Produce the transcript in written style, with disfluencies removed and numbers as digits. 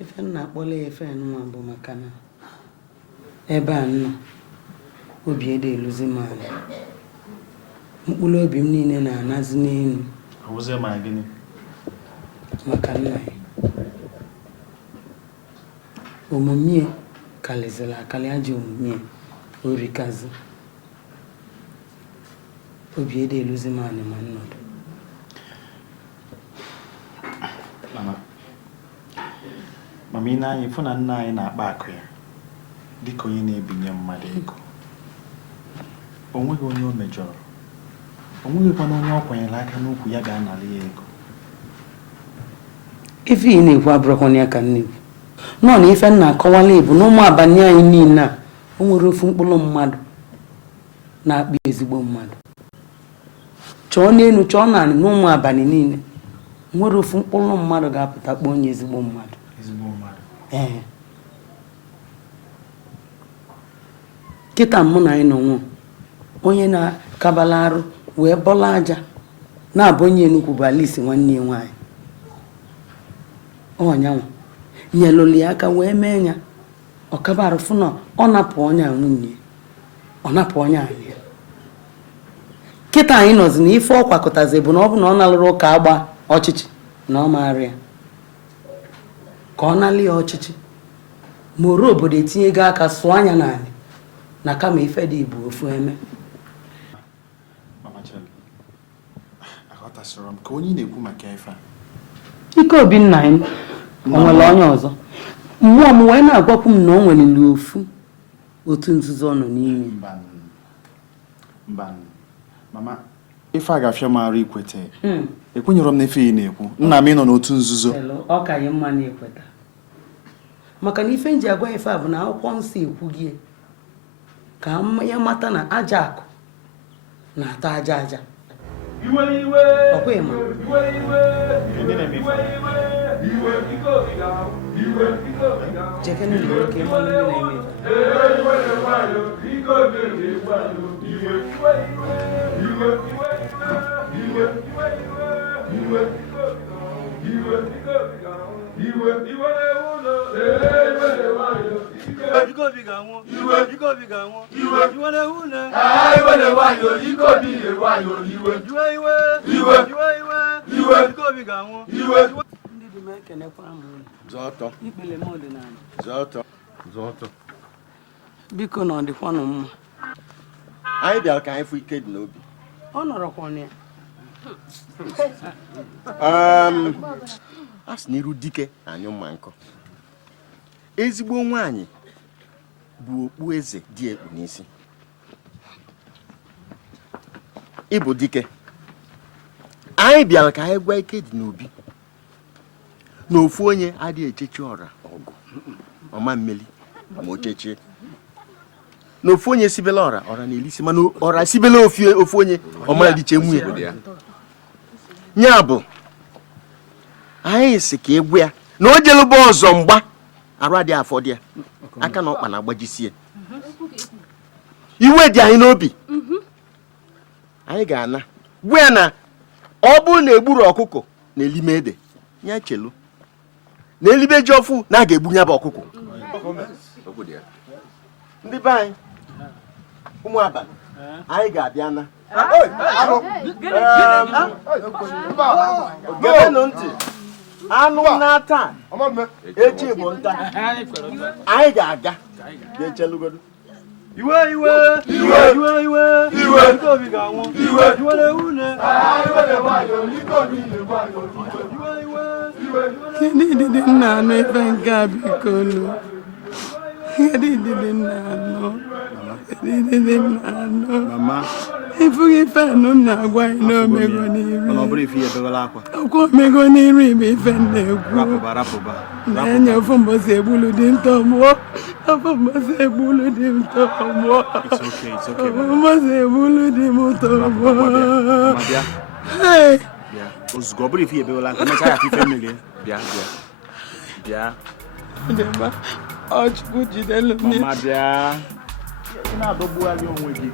Ife nna akpọla efe nwa bụ maka na ebe a nọ obi ede eluzi m anya mkpụrụ obi m niile na-anazi n'elu maka nna ya omume karịzịrị akarị ajọ omume orikazi obi ede eluzi m anya ma nnọdụ Mama ị na-anya ịfụ na nna anyị na-akpa akụ ya dịka onye na-ebinye mmadụ ego. O nweghị onye o mejọrọ. O nweghịkwana onye ọ kwanyere aka n'ukwu ya ga-anara ya ego. Ife ị na-ekwu abụrụkwana ya ka nne bụ. Nọ na ife nna akọwala ebu n'ụmụ abalị anyị niile a o nwere ofu mkpụrụ mmadụ na-akpụ ezigbo mmadụ. Chọọ n'elu chọọ naanị n'ụmụ abalị niile nwere ofu mkpụrụ mmadụ ga-apụta kpọọ onye ezigbo mmadụ. Kịta mụ na anyị nọ nwụọ onye na-akabala arụ wee bọla aja na-abụ onye Enugu bụ Alisi nwanne ya nwaanyị ọnyanwa nyelụli aka wee mee ya ọkabarụ fụ na ọ napụ onye a nwunye ọ napụ onye anyị kịta anyị nọzi na ife ọ kwakọtazi bụ na ọ bụ na ọ nalụrụ ụka agba ọchịchị na ọ maara ya ka ọ nalị ya ọchịchị ma oru obodo etinyego aka sụọ anya n'ala na kama ife dị Igbo ofu eme. Mama Chel, aghọtasịrị m ka onye na-ekwu maka ife a. Ike obi nna anyị o nwere onye ọzọ mmụọ m wee na-agwakwu m na o nwelili ofu otu nzuzo ọ nọ n'ime. Mba mama ife a ga-afịa m arụ ikwete ekwenyere m na ife ị na-ekwu nna m ị nọ n'otu nzuzo. Ọ ka anyị mma na-ekweta maka na ife nji agwa ife a bụ na akwụkwọ nsọ ekwu gị ka ya mata na aja akụ na-ata aja aja ọkwa ịma jekene na ka ịma ndị na-eme biko na ọ dịkwanụ mma anyị bịara ka anyị fụ ike dị n'obi ọ nọrọkwana ya a sị n'iru dike anyụ mma nkọ ezigbo nwaanyị bụ okpu eze dị ekpu n'isi ịbụ dike anyị bịara ka anyị gwa ike dị n'obi na ofu onye adịghị echechi ọra ọgụ ọma mmeli ma ochechie na ofu onye sibela ọra na-elisi mana ọra sibela ofu onye ọmara dịche nwunye ya bụ anyị si ka egwu ya na o jelụba ọzọ mgba arụ adị afọ dị ya aka na ọkpa na-agbajisie iwe dị anyị n'obi anyị ga-ana gwa ya na ọ bụrụ na egburu ọkụkọ na elime ede ya chelu na elibe ji ọfụ na a ga-egbu ya bụ ọkụkọ ndị be anyị ụmụ abalị anyị ga-abịa na gebenụ ntị anụ na-ata echi bụ nta anyị ga-aga ga-echelugodo iwe obi ga-anwụ iwe na-ewune kedụ nna anụ ebe nke a biko nụ kedụ nna anụ ifughị ife anụ m na-agwa anyị na omego omego n'iru ibe ife na-ekwu na-enye ofu mbosi egbulu dị ntọgbụọ ofu mbosi egbulu dị ntọgbụọ mbosi egbulu dị m tọgbụọ ozugbo ọ bụrụ ife ebewela aka mecha ya ife mmiri bịa ọchukwu jidelu mama bịa ị na-adọgbugharị onwe gị.